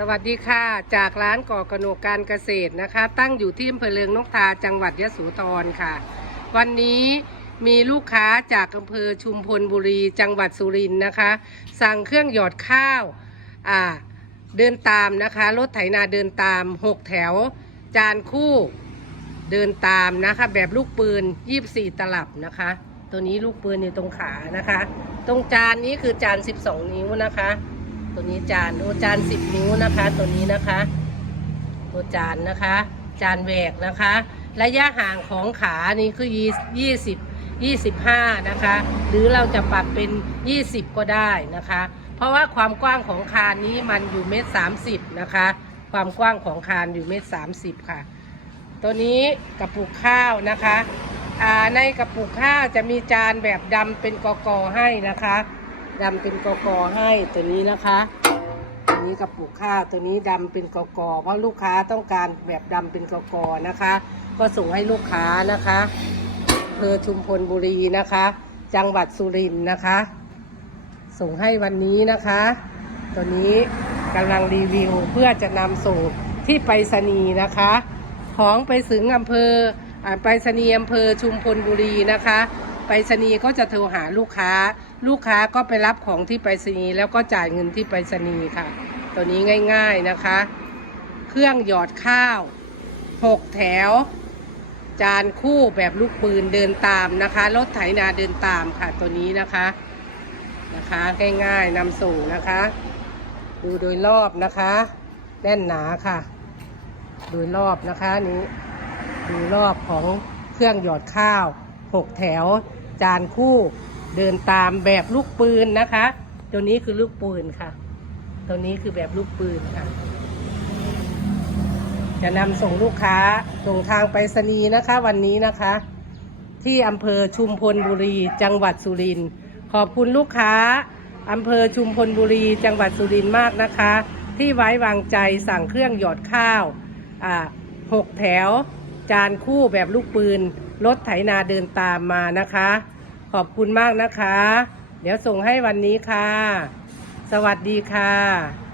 สวัสดีค่ะ จากร้านก่อกระโนกการเกษตรนะคะ ตั้งอยู่ที่อำเภอเลืองนกทาจังหวัดยะโสธรค่ะ วันนี้มีลูกค้าจากอำเภอชุมพลบุรีจังหวัดสุรินทร์นะคะ สั่งเครื่องหยอดข้าวอ่าเดินตามนะคะรถไถนาเดินตาม 6 แถว จานคู่เดินตามนะคะ แบบลูกปืน 24 ตลับนะคะ ตัวนี้ลูกปืนอยู่ตรงขานะคะ ตรงจานนี้คือจาน 12 นิ้วนะคะ ตัวนี้จานโอจาน10นิ้วนะคะ ตัวนี้นะคะโอจานนะคะ จานแหวกนะคะ ระยะห่างของขานี่คือ20 25นะคะ หรือเราจะปรับเป็น20ก็ได้นะคะ เพราะว่าความกว้างของคานนี้มันอยู่เมตร30นะคะ ความกว้างของคานอยู่เมตร30ค่ะ ตัวนี้กระปุกข้าวนะคะในกระปุกข้าวจะมีจานแบบดำเป็นกอกอให้นะคะ ดำเป็นกอกอให้ตัวนี้นะคะตัวนี้กระปุกข้าวตัวนี้ดำเป็นกอกอเพราะลูกค้าต้องการแบบดำเป็นกอกอนะคะ ก็ส่งให้ลูกค้านะคะอำเพอชุมพลบุรีนะคะ จังหวัดสุรินทร์นะคะ ส่งให้วันนี้นะคะ ตัวนี้กำลังรีวิวเพื่อจะนำส่งที่ไปรษณีย์นะคะ ของไปถึงอำเภอไปรษณีย์อำเภอชุมพลบุรีนะคะ ไปรษณีย์ก็จะโทรหาลูกค้า ลูกค้าก็ไปรับของที่ไปรษณีย์แล้วก็จ่ายเงินที่ไปรษณีย์ค่ะ ตัวนี้ง่าย ๆนะคะ เครื่องหยอดข้าวหกแถว จานคู่แบบลูกปืนเดินตามนะคะรถไถนาเดินตามค่ะตัวนี้นะคะนะคะง่ายๆนำส่งนะคะ ดูโดยรอบนะคะแน่นหนาค่ะ โดยรอบนะคะนี้ดูรอบของเครื่องหยอดข้าวหกแถว จานคู่ เดินตามแบบลูกปืนนะคะ ตัวนี้คือลูกปืนค่ะ ตัวนี้คือแบบลูกปืนค่ะ จะนำส่งลูกค้าส่งทางไปรษณีย์นะคะ วันนี้นะคะ ที่อำเภอชุมพลบุรี จังหวัดสุรินทร์ขอบคุณลูกค้าอำเภอชุมพลบุรี จังหวัดสุรินทร์มากนะคะ ที่ไว้วางใจสั่งเครื่องหยอดข้าวหกแถว จานคู่แบบลูกปืน รถไถนาเดินตามมานะคะ ขอบคุณมากนะคะ เดี๋ยวส่งให้วันนี้ค่ะ สวัสดีค่ะ